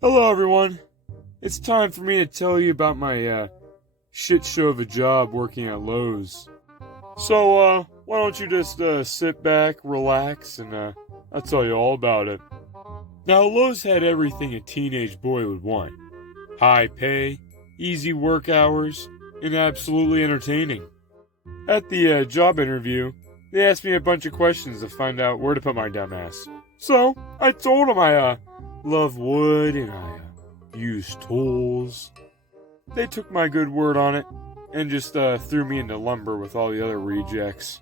Hello, everyone. It's time for me to tell you about my shit show of a job working at Lowe's. So, why don't you just sit back, relax, and I'll tell you all about it. Now, Lowe's had everything a teenage boy would want: high pay, easy work hours, and absolutely entertaining. At the job interview, they asked me a bunch of questions to find out where to put my dumb ass. So, I told them I love wood and I use tools. They took my good word on it and just threw me into lumber with all the other rejects.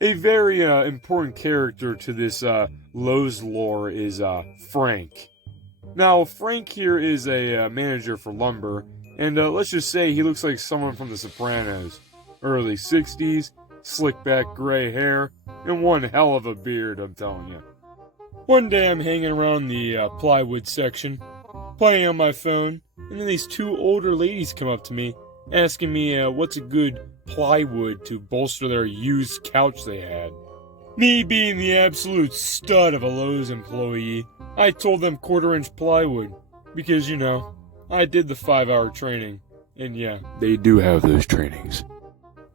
A very important character to this Lowe's lore is Frank. Now, Frank here is a manager for lumber, and let's just say he looks like someone from The Sopranos. Early 60s, slick back gray hair, and one hell of a beard, I'm telling you. One day I'm hanging around the plywood section, playing on my phone, and then these two older ladies come up to me, asking me what's a good plywood to bolster their used couch they had. Me being the absolute stud of a Lowe's employee, I told them 1/4-inch plywood, because, you know, I did the 5-hour training, and yeah, they do have those trainings.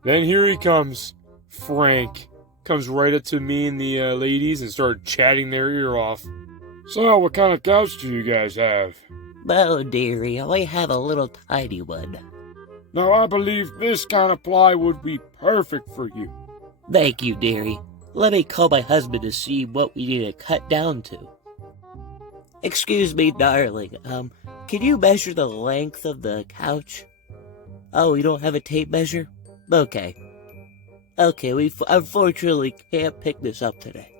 Then here he comes, Frank. Comes right up to me and the ladies and started chatting their ear off. So, what kind of couch do you guys have? Oh, dearie, I have a little tiny one. Now, I believe this kind of plywood would be perfect for you. Thank you, dearie. Let me call my husband to see what we need to cut down to. Excuse me, darling. Can you measure the length of the couch? Oh, you don't have a tape measure? Okay. Okay, we unfortunately can't pick this up today.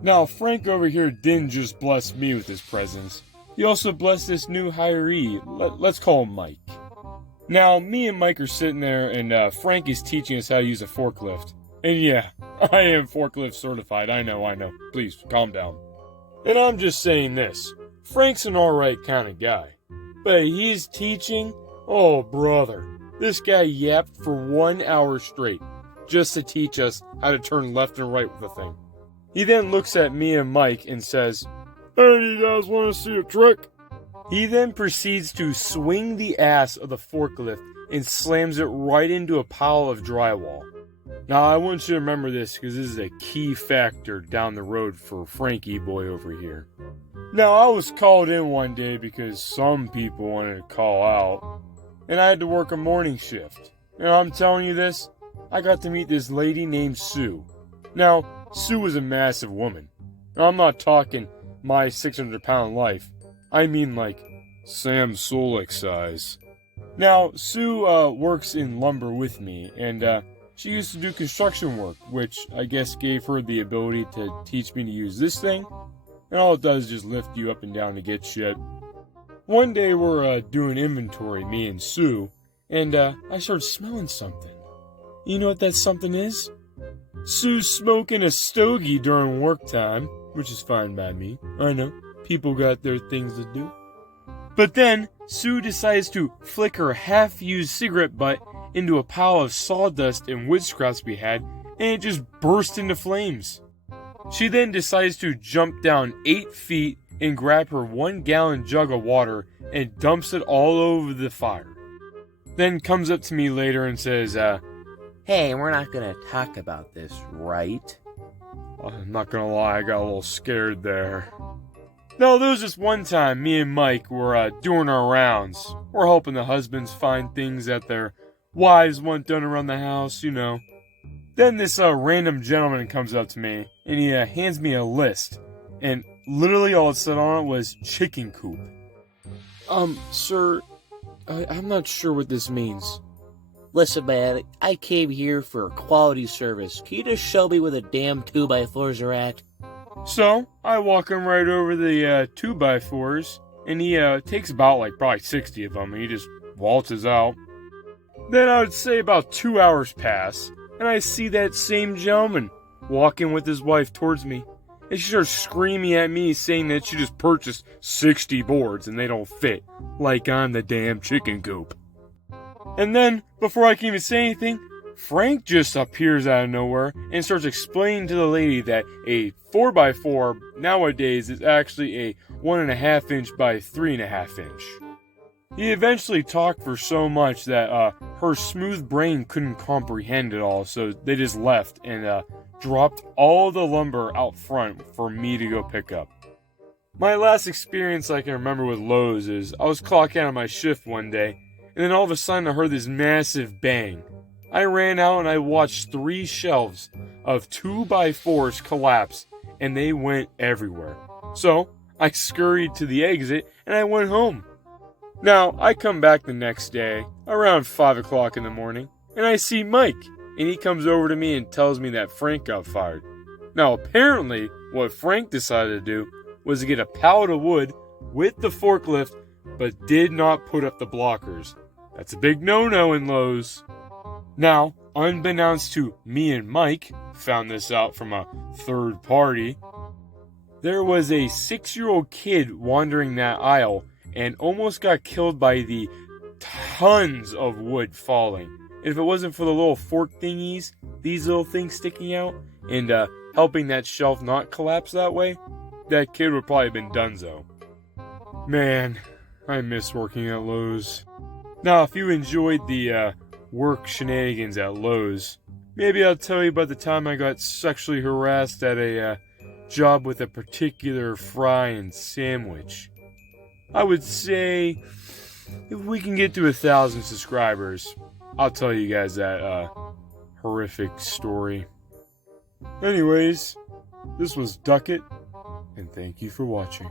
Now, Frank over here didn't just bless me with his presence. He also blessed this new hiree. Let's call him Mike. Now, me and Mike are sitting there, and Frank is teaching us how to use a forklift. And yeah, I am forklift certified. I know. Please, calm down. And I'm just saying this. Frank's an alright kind of guy. But he's teaching? Oh, brother. This guy yapped for 1 hour straight, just to teach us how to turn left and right with the thing. He then looks at me and Mike and says, "Hey, do you guys want to see a trick?" He then proceeds to swing the ass of the forklift and slams it right into a pile of drywall. Now, I want you to remember this because this is a key factor down the road for Frankie boy over here. Now, I was called in one day because some people wanted to call out, and I had to work a morning shift. And I'm telling you this, I got to meet this lady named Sue. Now, Sue was a massive woman. Now, I'm not talking my 600-pound life. I mean like Sam Solik size. Now, Sue works in lumber with me, and she used to do construction work, which I guess gave her the ability to teach me to use this thing. And all it does is just lift you up and down to get shit. One day we're doing inventory, me and Sue, and I started smelling something. You know what that something is? Sue's smoking a stogie during work time, which is fine by me. I know, people got their things to do. But then, Sue decides to flick her half-used cigarette butt into a pile of sawdust and wood scraps we had, and it just burst into flames. She then decides to jump down 8 feet and grab her 1-gallon jug of water and dumps it all over the fire. Then comes up to me later and says, Hey, we're not gonna talk about this, right? I'm not gonna lie, I got a little scared there. No, there was just one time me and Mike were doing our rounds. We're helping the husbands find things that their wives want done around the house, you know. Then this random gentleman comes up to me, and he hands me a list. And literally all it said on it was chicken coop. Sir, I'm not sure what this means. Listen, man, I came here for quality service. Can you just show me where the damn 2x4s are at? So, I walk him right over the 2x4s, and he takes about probably 60 of them, and he just waltzes out. Then I would say about 2 hours pass, and I see that same gentleman walking with his wife towards me. And she starts screaming at me, saying that she just purchased 60 boards and they don't fit, like I'm the damn chicken coop. And then, before I can even say anything, Frank just appears out of nowhere and starts explaining to the lady that a 4x4 nowadays is actually a 1.5 inch by 3.5 inch. He eventually talked for so much that her smooth brain couldn't comprehend it all, so they just left and dropped all the lumber out front for me to go pick up. My last experience I can remember with Lowe's is I was clocking out of my shift one day, and then all of a sudden I heard this massive bang. I ran out and I watched 3 shelves of 2x4s collapse, and they went everywhere. So I scurried to the exit and I went home. Now, I come back the next day, around 5 o'clock in the morning, and I see Mike, and he comes over to me and tells me that Frank got fired. Now, apparently, what Frank decided to do was to get a pallet of wood with the forklift, but did not put up the blockers. That's a big no-no in Lowe's. Now, unbeknownst to me and Mike, found this out from a third party, there was a 6-year-old kid wandering that aisle and almost got killed by the tons of wood falling. And if it wasn't for the little fork thingies, these little things sticking out, and helping that shelf not collapse that way, that kid would probably have been donezo. Man, I miss working at Lowe's. Now, if you enjoyed the work shenanigans at Lowe's, maybe I'll tell you about the time I got sexually harassed at a job with a particular fry and sandwich. I would say, if we can get to 1,000 subscribers, I'll tell you guys that horrific story. Anyways, this was Duckut, and thank you for watching.